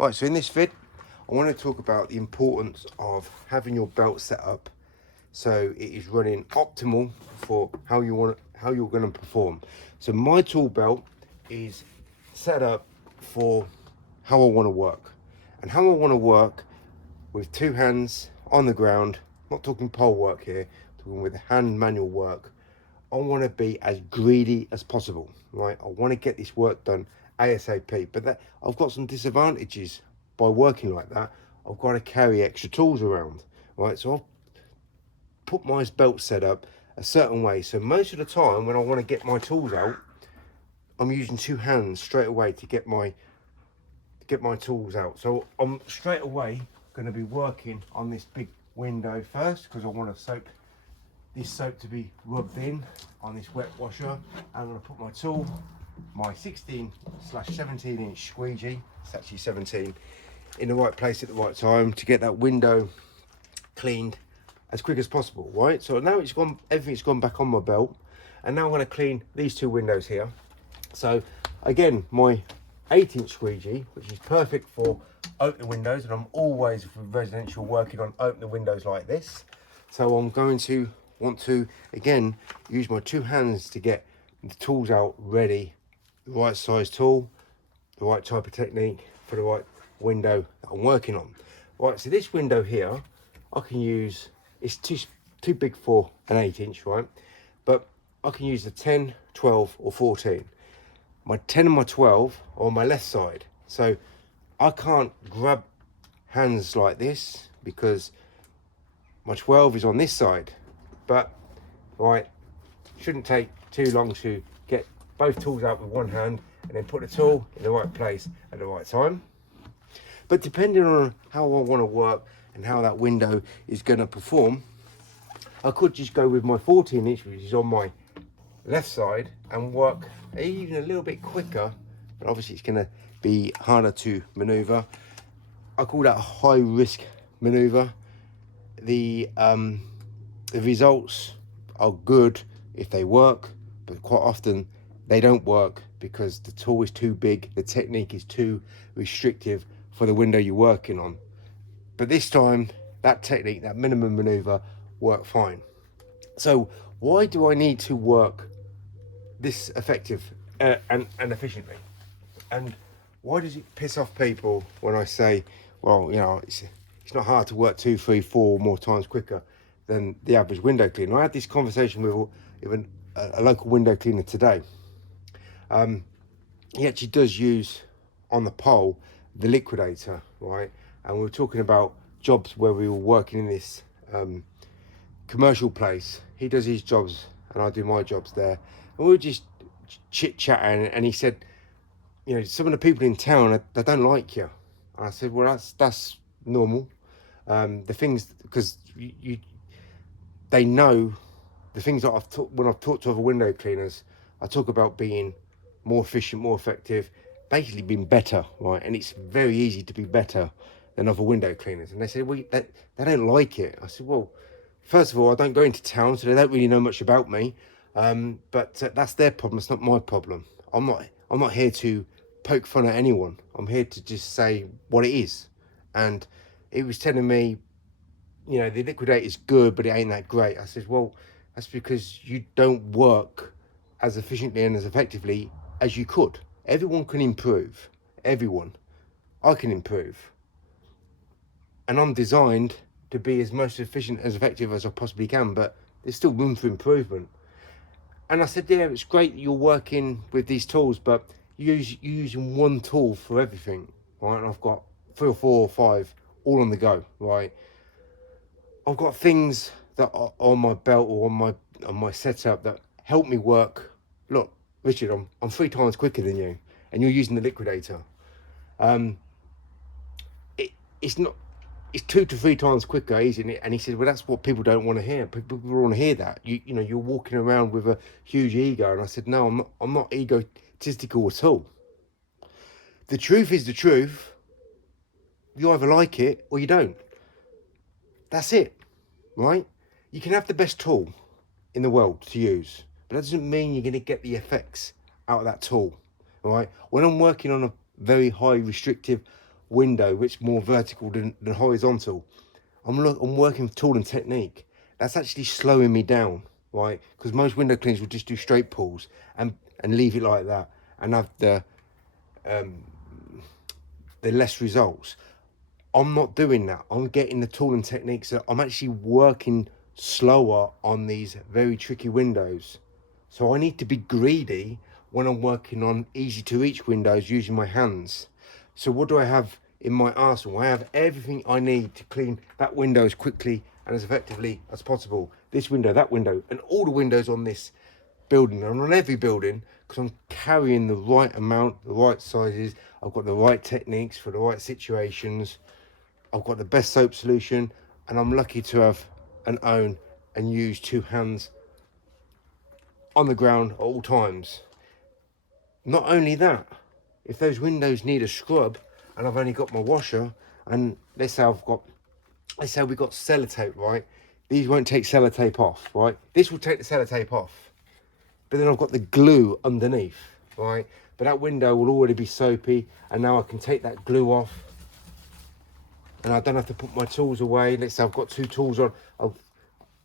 Right, so in this vid, I want to talk about the importance of having your belt set up so it is running optimal for how you're going to perform. So my tool belt is set up for how I want to work, and how I want to work with two hands on the ground. Not talking pole work here, talking with hand manual work. I want to be as greedy as possible, right? I want to get this work done ASAP, but that I've got some disadvantages by working like that. I've got to carry extra tools around, right? So I've put my belt set up a certain way. So most of the time when I want to get my tools out, I'm using two hands straight away to get my tools out. So I'm straight away going to be working on this big window first, because I want this soap to be rubbed in on this wet washer. I'm going to put my tool, my 16/17 inch squeegee, it's actually 17, in the right place at the right time to get that window cleaned as quick as possible, right? So now it's gone, everything's gone back on my belt, and now I'm going to clean these two windows here. So again, my 8-inch squeegee, which is perfect for opening windows, and I'm always for residential working on opening windows like this. So I'm going to want to again use my two hands to get the tools out ready, the right size tool, the right type of technique for the right window that I'm working on. Right, so this window here I can use, it's too big for an 8-inch, right? But I can use the 10, 12 or 14. My 10 and my 12 are on my left side, so I can't grab hands like this because my 12 is on this side. But right, shouldn't take too long to get both tools out with one hand and then put the tool in the right place at the right time. But depending on how I want to work and how that window is going to perform, I could just go with my 14-inch, which is on my left side, and work even a little bit quicker, but obviously it's going to be harder to maneuver. I call that a high risk maneuver. The results are good if they work, but quite often they don't work because the tool is too big, the technique is too restrictive for the window you're working on. But this time, that technique, that minimum maneuver, worked fine. So why do I need to work this effective and efficiently? And why does it piss off people when I say, well, you know, it's not hard to work 2, 3, 4 more times quicker than the average window cleaner? I had this conversation with even a local window cleaner today. He actually does use on the pole the liquidator, right? And we were talking about jobs where we were working in this commercial place. He does his jobs and I do my jobs there, and we were just chit-chatting, and he said, you know, some of the people in town, they don't like you. And I said, well, that's normal. The things, because they know the things that when I've talked to other window cleaners, I talk about being more efficient, more effective, basically being better, right? And it's very easy to be better than other window cleaners. And they said, well, they don't like it. I said, well, first of all, I don't go into town, so they don't really know much about me. But that's their problem. It's not my problem. I'm not here to poke fun at anyone. I'm here to just say what it is. And it was telling me, you know, the liquidator is good, but it ain't that great. I said, well, that's because you don't work as efficiently and as effectively as you could. Everyone can improve. Everyone. I can improve. And I'm designed to be as most efficient, as effective as I possibly can, but there's still room for improvement. And I said, yeah, it's great that you're working with these tools, but you're using one tool for everything, right? And I've got 3 or 4 or 5 all on the go, right? I've got things that are on my belt or on my setup that help me work. Look, Richard, I'm 3 times quicker than you, and you're using the liquidator. It's not. It's 2 to 3 times quicker, isn't it? And he said, well, that's what people don't want to hear. People want to hear that. You know, you're walking around with a huge ego. And I said, no, I'm not egotistical at all. The truth is the truth. You either like it or you don't. That's it, right? You can have the best tool in the world to use, but that doesn't mean you're going to get the effects out of that tool, all right? When I'm working on a very high restrictive window which more vertical than horizontal. I'm working with tool and technique. That's actually slowing me down, right? Because most window cleaners will just do straight pulls and leave it like that and have the less results. I'm not doing that. I'm getting the tool and techniques that I'm actually working slower on these very tricky windows. So I need to be greedy when I'm working on easy to reach windows using my hands. So what do I have in my arsenal? I have everything I need to clean that window as quickly and as effectively as possible. This window, that window, and all the windows on this building and on every building, because I'm carrying the right amount, the right sizes. I've got the right techniques for the right situations. I've got the best soap solution, and I'm lucky to have and own and use two hands on the ground at all times. Not only that, if those windows need a scrub and I've only got my washer, and let's say we've got sellotape, right? These won't take sellotape off, right? This will take the sellotape off, but then I've got the glue underneath, right? But that window will already be soapy, and now I can take that glue off and I don't have to put my tools away. Let's say I've got two tools on.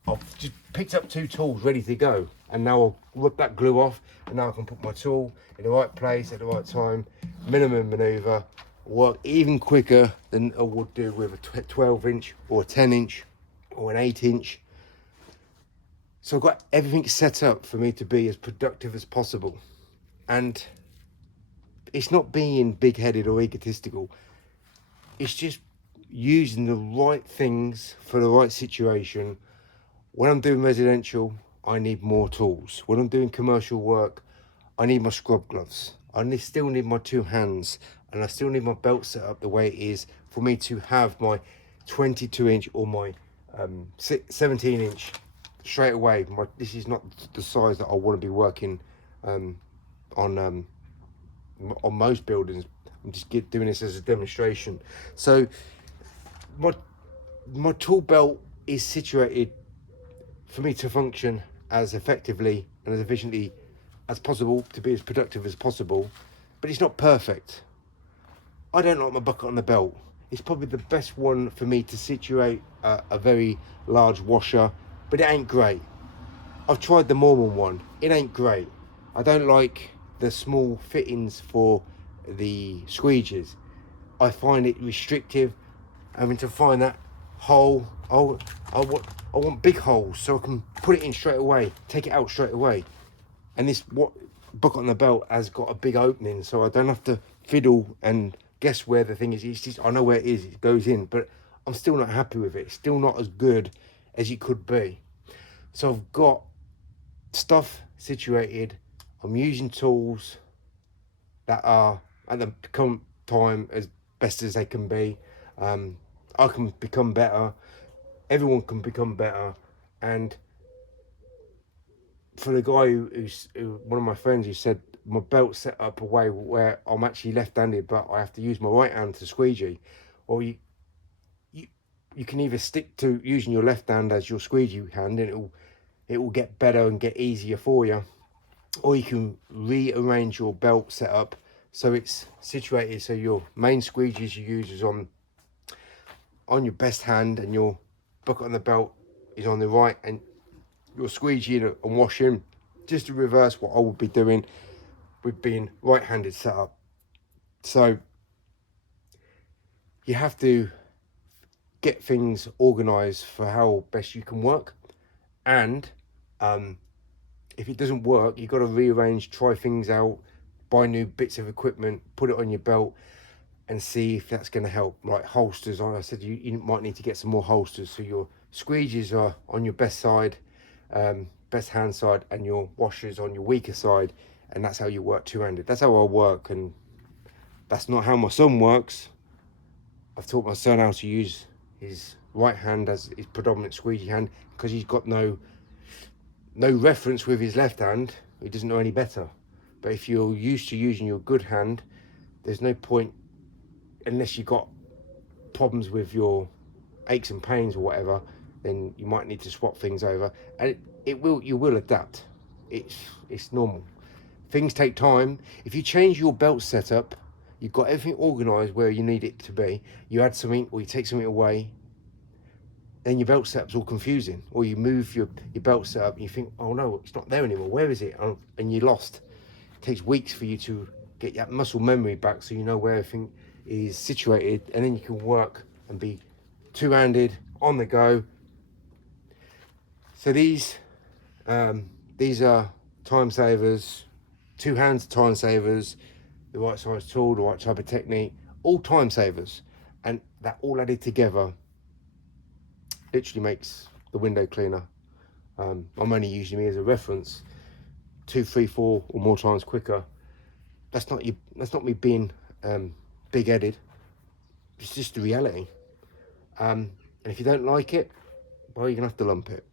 I've just picked up two tools ready to go, and now I'll rub that glue off, and now I can put my tool in the right place at the right time. Minimum maneuver, work even quicker than I would do with a 12-inch or a 10-inch or an 8-inch. So I've got everything set up for me to be as productive as possible. And it's not being big-headed or egotistical. It's just using the right things for the right situation. When I'm doing residential, I need more tools. When I'm doing commercial work, I need my scrub gloves. Still need my two hands, and I still need my belt set up the way it is for me to have my 22-inch or my 17-inch straight away. This is not the size that I want to be working on most buildings. I'm just doing this as a demonstration. So my tool belt is situated for me to function as effectively and as efficiently as possible, to be as productive as possible, but it's not perfect. I don't like my bucket on the belt. It's probably the best one for me to situate a very large washer, but it ain't great. I've tried the Mormon one. It ain't great. I don't like the small fittings for the squeegees. I find it restrictive, having to find that hole. I want big holes so I can put it in straight away, take it out straight away. And this bucket on the belt has got a big opening, so I don't have to fiddle and guess where the thing is. It's just, I know where it is, it goes in, but I'm still not happy with it. It's still not as good as it could be. So I've got stuff situated. I'm using tools that are at the current time as best as they can be. I can become better. Everyone can become better. And for the guy who's one of my friends who said my belt's set up a way where I'm actually left-handed, but I have to use my right hand to squeegee, or you can either stick to using your left hand as your squeegee hand, and it will get better and get easier for you, or you can rearrange your belt setup so it's situated so your main squeegees you use is on your best hand, and your bucket on the belt is on the right, and your squeegee and washing, just to reverse what I would be doing with being right-handed set up. So you have to get things organized for how best you can work, and if it doesn't work, you've got to rearrange, try things out, buy new bits of equipment, put it on your belt and see if that's going to help. Like holsters, I said you might need to get some more holsters so your squeegees are on your best side, best hand side, and your washers on your weaker side, and that's how you work two-handed. That's how I work, and that's not how my son works. I've taught my son how to use his right hand as his predominant squeegee hand, because he's got no reference with his left hand. He doesn't know any better. But if you're used to using your good hand, there's no point, unless you've got problems with your aches and pains or whatever, then you might need to swap things over, and you will adapt. It's normal. Things take time. If you change your belt setup, you've got everything organised where you need it to be. You add something or you take something away, then your belt setup's all confusing. Or you move your belt setup and you think, oh no, it's not there anymore. Where is it? And you're lost. It takes weeks for you to get that muscle memory back so you know where everything is situated, and then you can work and be two-handed on the go. So these are time savers, two hands time savers, the right size tool, the right type of technique, all time savers, and that all added together literally makes the window cleaner. I'm only using me as a reference, 2, 3, 4 or more times quicker. That's not me being big-headed. It's just the reality. And if you don't like it, well, you're gonna have to lump it.